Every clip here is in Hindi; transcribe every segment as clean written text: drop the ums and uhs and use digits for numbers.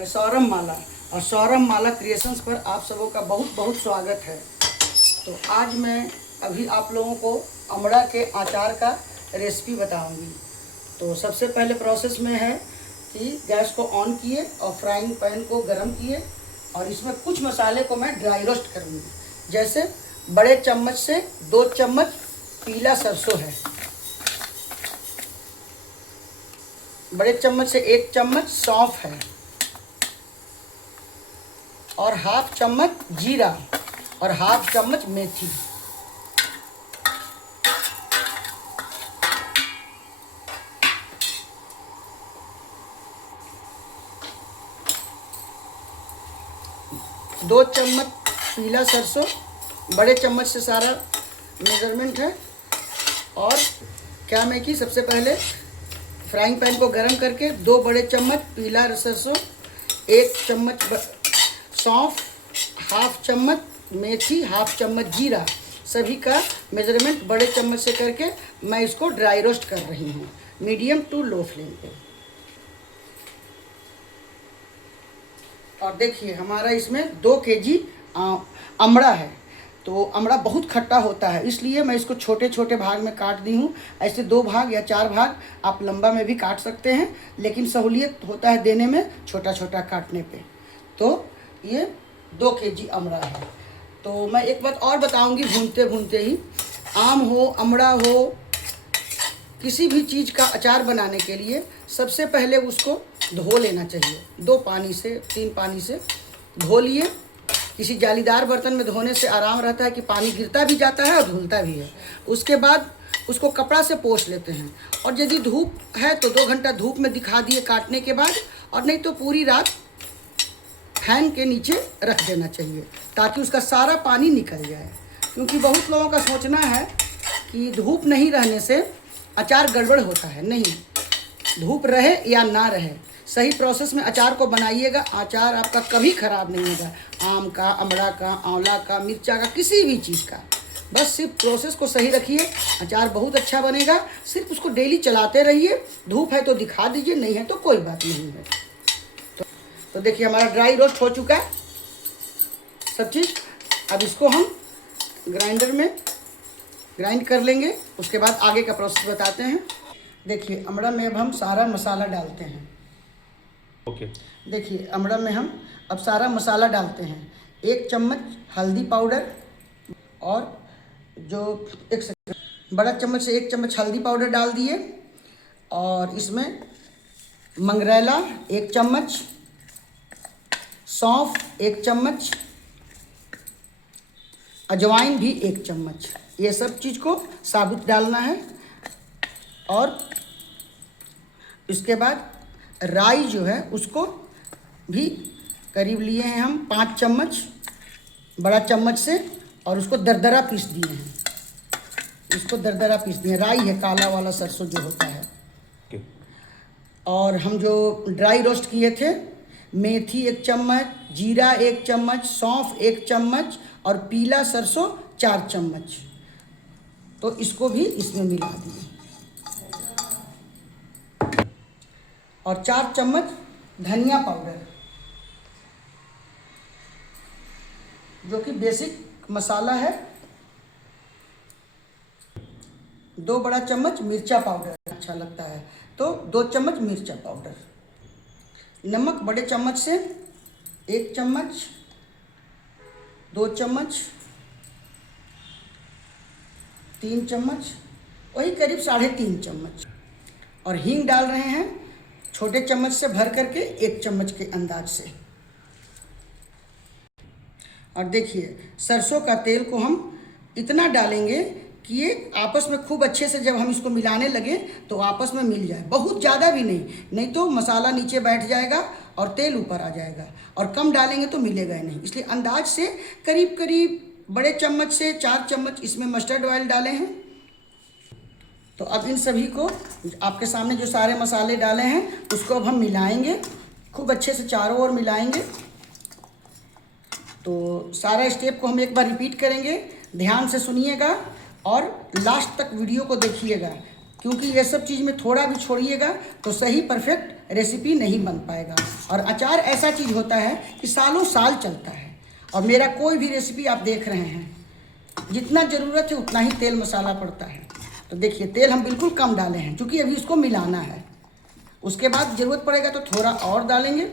मैं सौरभ माला और सौरभ माला क्रिएशंस पर आप सबों का बहुत बहुत स्वागत है। तो आज मैं अभी आप लोगों को अमड़ा के अचार का रेसिपी बताऊंगी। तो सबसे पहले प्रोसेस में है कि गैस को ऑन किए और फ्राइंग पैन को गरम किए और इसमें कुछ मसाले को मैं ड्राई रोस्ट करूँगी। जैसे बड़े चम्मच से 2 चम्मच पीला सरसों है, बड़े चम्मच से 1 चम्मच सौंफ है और हाफ चम्मच जीरा और हाफ चम्मच मेथी। दो चम्मच पीला सरसों, बड़े चम्मच से सारा मेजरमेंट है। और क्या मैं कि सबसे पहले फ्राइंग पैन को गरम करके 2 बड़े चम्मच पीला सरसों, 1 चम्मच सौंफ, हाफ चम्मच मेथी, हाफ चम्मच जीरा, सभी का मेजरमेंट बड़े चम्मच से करके मैं इसको ड्राई रोस्ट कर रही हूँ मीडियम टू लो फ्लेम पे। और देखिए हमारा इसमें 2 केजी अमड़ा है। तो अमड़ा बहुत खट्टा होता है, इसलिए मैं इसको छोटे छोटे भाग में काट दी हूँ। ऐसे 2 भाग या 4 भाग आप लंबा में भी काट सकते हैं, लेकिन सहूलियत होता है देने में छोटा छोटा काटने पे। तो ये 2 केजी अमड़ा है। तो मैं एक बात और बताऊंगी भूनते भूनते ही, आम हो, अमड़ा हो, किसी भी चीज़ का अचार बनाने के लिए सबसे पहले उसको धो लेना चाहिए। 2 पानी से 3 पानी से धो लिए। किसी जालीदार बर्तन में धोने से आराम रहता है कि पानी गिरता भी जाता है और धुलता भी है। उसके बाद उसको कपड़ा से पोंछ लेते हैं, और यदि धूप है तो 2 घंटा धूप में दिखा दिए काटने के बाद, और नहीं तो पूरी रात फैन के नीचे रख देना चाहिए ताकि उसका सारा पानी निकल जाए। क्योंकि बहुत लोगों का सोचना है कि धूप नहीं रहने से अचार गड़बड़ होता है। नहीं, धूप रहे या ना रहे, सही प्रोसेस में अचार को बनाइएगा, अचार आपका कभी ख़राब नहीं होगा। आम का, अमड़ा का, आंवला का, मिर्चा का, किसी भी चीज़ का, बस सिर्फ प्रोसेस को सही रखिए, अचार बहुत अच्छा बनेगा। सिर्फ उसको डेली चलाते रहिए। धूप है तो दिखा दीजिए, नहीं है तो कोई बात नहीं है। तो देखिए हमारा ड्राई रोस्ट हो चुका है सब चीज़। अब इसको हम ग्राइंडर में ग्राइंड कर लेंगे, उसके बाद आगे का प्रोसेस बताते हैं। देखिए अमड़ा में अब हम सारा मसाला डालते हैं। ओके। देखिए अमड़ा में हम अब सारा मसाला डालते हैं। 1 चम्मच हल्दी पाउडर, और जो बड़ा चम्मच से 1 चम्मच हल्दी पाउडर डाल दिए। और इसमें मंगरेला 1 चम्मच, सौंफ 1 चम्मच, अजवाइन भी 1 चम्मच, ये सब चीज़ को साबुत डालना है। और इसके बाद राई जो है उसको भी करीब लिए हैं हम 5 चम्मच बड़ा चम्मच से, और उसको दरदरा पीस दिए हैं। इसको दरदरा पीस दिए। राई है, काला वाला सरसों जो होता है। और हम जो ड्राई रोस्ट किए थे, मेथी 1 चम्मच, जीरा 1 चम्मच, सौंफ 1 चम्मच और पीला सरसों 4 चम्मच, तो इसको भी इसमें मिला दिए। और 4 चम्मच धनिया पाउडर, जो कि बेसिक मसाला है। 2 बड़ा चम्मच मिर्चा पाउडर अच्छा लगता है, तो 2 चम्मच मिर्चा पाउडर। नमक बड़े चम्मच से 1 चम्मच, 2 चम्मच, 3 चम्मच, वही करीब 3.5 चम्मच। और हींग डाल रहे हैं छोटे चम्मच से भर करके 1 चम्मच के अंदाज से। और देखिए सरसों का तेल को हम इतना डालेंगे कि ये आपस में खूब अच्छे से, जब हम इसको मिलाने लगे तो आपस में मिल जाए। बहुत ज़्यादा भी नहीं, नहीं तो मसाला नीचे बैठ जाएगा और तेल ऊपर आ जाएगा। और कम डालेंगे तो मिलेगा ही नहीं, इसलिए अंदाज से करीब करीब बड़े चम्मच से 4 चम्मच इसमें मस्टर्ड ऑयल डाले हैं। तो अब इन सभी को, आपके सामने जो सारे मसाले डाले हैं उसको अब हम मिलाएंगे, खूब अच्छे से चारों ओर मिलाएंगे। तो सारा स्टेप को हम एक बार रिपीट करेंगे, ध्यान से सुनिएगा और लास्ट तक वीडियो को देखिएगा। क्योंकि ये सब चीज़ में थोड़ा भी छोड़िएगा तो सही परफेक्ट रेसिपी नहीं बन पाएगा। और अचार ऐसा चीज़ होता है कि सालों साल चलता है। और मेरा कोई भी रेसिपी आप देख रहे हैं, जितना ज़रूरत है उतना ही तेल मसाला पड़ता है। तो देखिए तेल हम बिल्कुल कम डाले हैं, क्योंकि अभी इसको मिलाना है। उसके बाद ज़रूरत पड़ेगा तो थोड़ा और डालेंगे।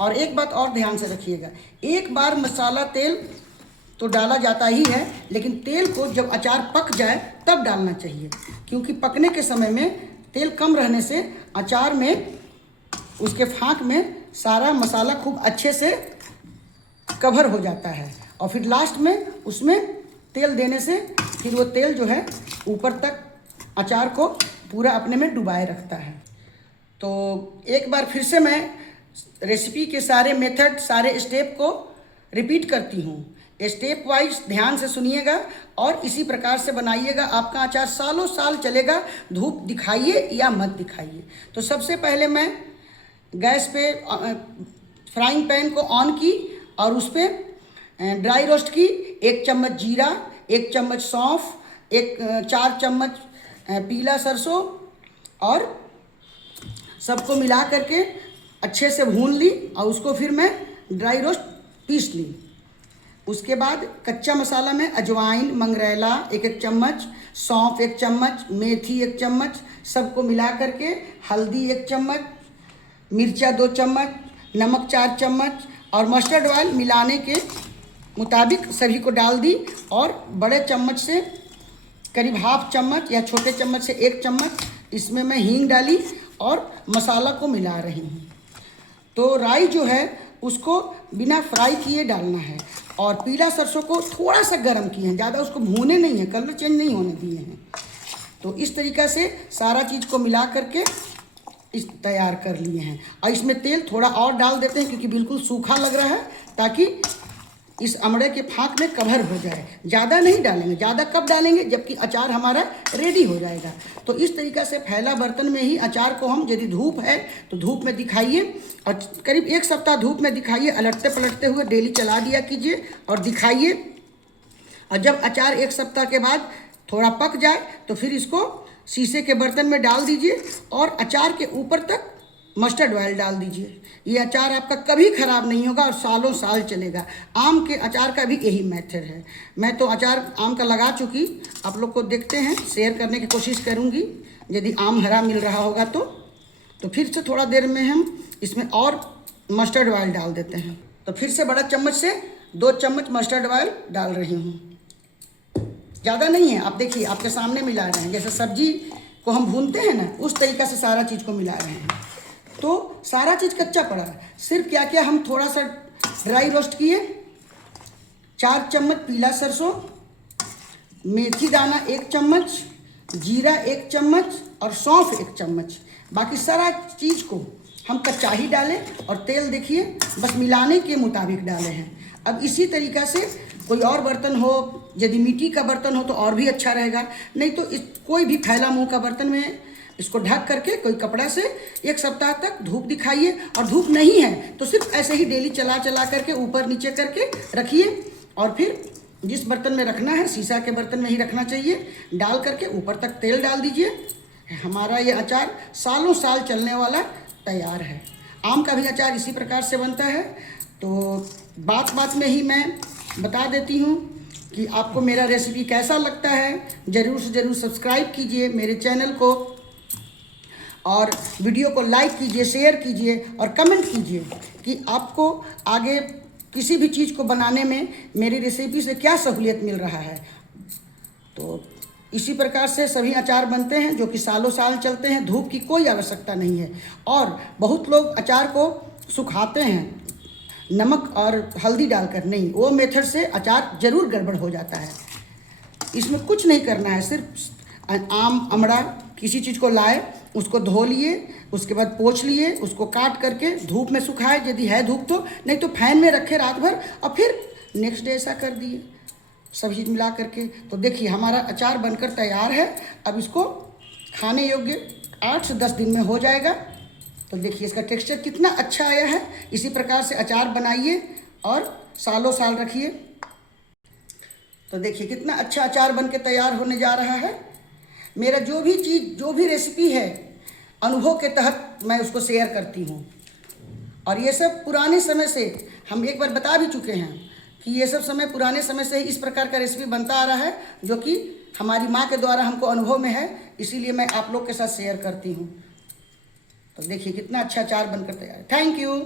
और एक बात और ध्यान से रखिएगा, एक बार मसाला तेल तो डाला जाता ही है, लेकिन तेल को जब अचार पक जाए तब डालना चाहिए, क्योंकि पकने के समय में तेल कम रहने से अचार में, उसके फाँक में सारा मसाला खूब अच्छे से कवर हो जाता है। और फिर लास्ट में उसमें तेल देने से फिर वो तेल जो है ऊपर तक अचार को पूरा अपने में डुबाए रखता है। तो एक बार फिर से मैं रेसिपी के सारे मेथड, सारे स्टेप को रिपीट करती हूँ। स्टेप वाइज ध्यान से सुनिएगा और इसी प्रकार से बनाइएगा। आपका अचार सालों साल चलेगा, धूप दिखाइए या मत दिखाइए। तो सबसे पहले मैं गैस पे फ्राइंग पैन को ऑन की और उस पर ड्राई रोस्ट की। 1 चम्मच जीरा, 1 चम्मच सौंफ, 4 चम्मच पीला सरसों और सबको मिला करके अच्छे से भून ली। और उसको फिर मैं ड्राई रोस्ट पीस ली। उसके बाद कच्चा मसाला में अजवाइन, मंगरैला 1-1 चम्मच, सौंफ 1 चम्मच, मेथी 1 चम्मच, सबको मिला करके हल्दी 1 चम्मच, मिर्चा 2 चम्मच, नमक 4 चम्मच और मस्टर्ड ऑयल मिलाने के मुताबिक सभी को डाल दी। और बड़े चम्मच से करीब ½ चम्मच या छोटे चम्मच से 1 चम्मच इसमें मैं हींग डाली और मसाला को मिला रही हूँ। तो राई जो है उसको बिना फ्राई किए डालना है। और पीला सरसों को थोड़ा सा गर्म किए हैं, ज़्यादा उसको भूने नहीं है, कलर चेंज नहीं होने दिए हैं। तो इस तरीक़ा से सारा चीज़ को मिला करके इस तैयार कर लिए हैं। और इसमें तेल थोड़ा और डाल देते हैं, क्योंकि बिल्कुल सूखा लग रहा है, ताकि इस अमड़े के फाँक में कवर हो जाए। ज़्यादा नहीं डालेंगे, ज़्यादा कब डालेंगे जबकि अचार हमारा रेडी हो जाएगा। तो इस तरीक़ा से फैला बर्तन में ही अचार को हम, यदि धूप है तो धूप में दिखाइए और करीब 1 सप्ताह धूप में दिखाइए, अलटते पलटते हुए डेली चला दिया कीजिए और दिखाइए। और जब अचार 1 सप्ताह के बाद थोड़ा पक जाए तो फिर इसको शीशे के बर्तन में डाल दीजिए और अचार के ऊपर तक मस्टर्ड ऑयल डाल दीजिए। ये अचार आपका कभी ख़राब नहीं होगा और सालों साल चलेगा। आम के अचार का भी यही मेथड है। मैं तो अचार आम का लगा चुकी, आप लोग को देखते हैं, शेयर करने की कोशिश करूँगी यदि आम हरा मिल रहा होगा तो फिर से थोड़ा देर में हम इसमें और मस्टर्ड ऑयल डाल देते हैं। तो फिर से बड़ा चम्मच से 2 चम्मच मस्टर्ड ऑयल डाल रही हूँ, ज़्यादा नहीं है। आप देखिए, आपके सामने मिला रहे हैं, जैसे सब्जी को हम भूनते हैं ना, उस तरीक़ा से सारा चीज़ को मिला रहे हैं। तो सारा चीज़ कच्चा पड़ा है, सिर्फ क्या क्या हम थोड़ा सा ड्राई रोस्ट किए, 4 चम्मच पीला सरसों, मेथी दाना 1 चम्मच, जीरा 1 चम्मच और सौंफ 1 चम्मच। बाकी सारा चीज़ को हम कच्चा ही डालें और तेल देखिए बस मिलाने के मुताबिक डाले हैं। अब इसी तरीक़ा से कोई और बर्तन हो, यदि मिट्टी का बर्तन हो तो और भी अच्छा रहेगा, नहीं तो कोई भी फैला मुँह का बर्तन में इसको ढक करके कोई कपड़ा से 1 सप्ताह तक धूप दिखाइए। और धूप नहीं है तो सिर्फ ऐसे ही डेली चला करके ऊपर नीचे करके रखिए। और फिर जिस बर्तन में रखना है, शीशा के बर्तन में ही रखना चाहिए, डाल करके ऊपर तक तेल डाल दीजिए। हमारा ये अचार सालों साल चलने वाला तैयार है। आम का भी अचार इसी प्रकार से बनता है। तो बात बात में ही मैं बता देती हूँ कि आपको मेरा रेसिपी कैसा लगता है। ज़रूर से ज़रूर सब्सक्राइब कीजिए मेरे चैनल को और वीडियो को लाइक कीजिए, शेयर कीजिए और कमेंट कीजिए कि आपको आगे किसी भी चीज़ को बनाने में मेरी रेसिपी से क्या सहूलियत मिल रहा है। तो इसी प्रकार से सभी अचार बनते हैं जो कि सालों साल चलते हैं, धूप की कोई आवश्यकता नहीं है। और बहुत लोग अचार को सुखाते हैं नमक और हल्दी डालकर, नहीं, वो मेथड से अचार ज़रूर गड़बड़ हो जाता है। इसमें कुछ नहीं करना है, सिर्फ आम, अमड़ा किसी चीज़ को लाए, उसको धो लिए, उसके बाद पोंछ लिए, उसको काट करके धूप में सुखाए यदि है धूप तो, नहीं तो फैन में रखे रात भर और फिर नेक्स्ट डे ऐसा कर दिए सब चीज़ मिला करके। तो देखिए हमारा अचार बनकर तैयार है। अब इसको खाने योग्य 8 से 10 दिन में हो जाएगा। तो देखिए इसका टेक्सचर कितना अच्छा आया है। इसी प्रकार से अचार बनाइए और सालों साल रखिए। तो देखिए कितना अच्छा अचार बन के तैयार होने जा रहा है। मेरा जो भी चीज़, जो भी रेसिपी है, अनुभव के तहत मैं उसको शेयर करती हूँ। और ये सब पुराने समय से हम एक बार बता भी चुके हैं कि ये सब समय पुराने समय से इस प्रकार का रेसिपी बनता आ रहा है, जो कि हमारी माँ के द्वारा हमको अनुभव में है, इसीलिए मैं आप लोग के साथ शेयर करती हूँ। तो देखिए कितना अच्छा अचार बनकर तैयार है। Thank you.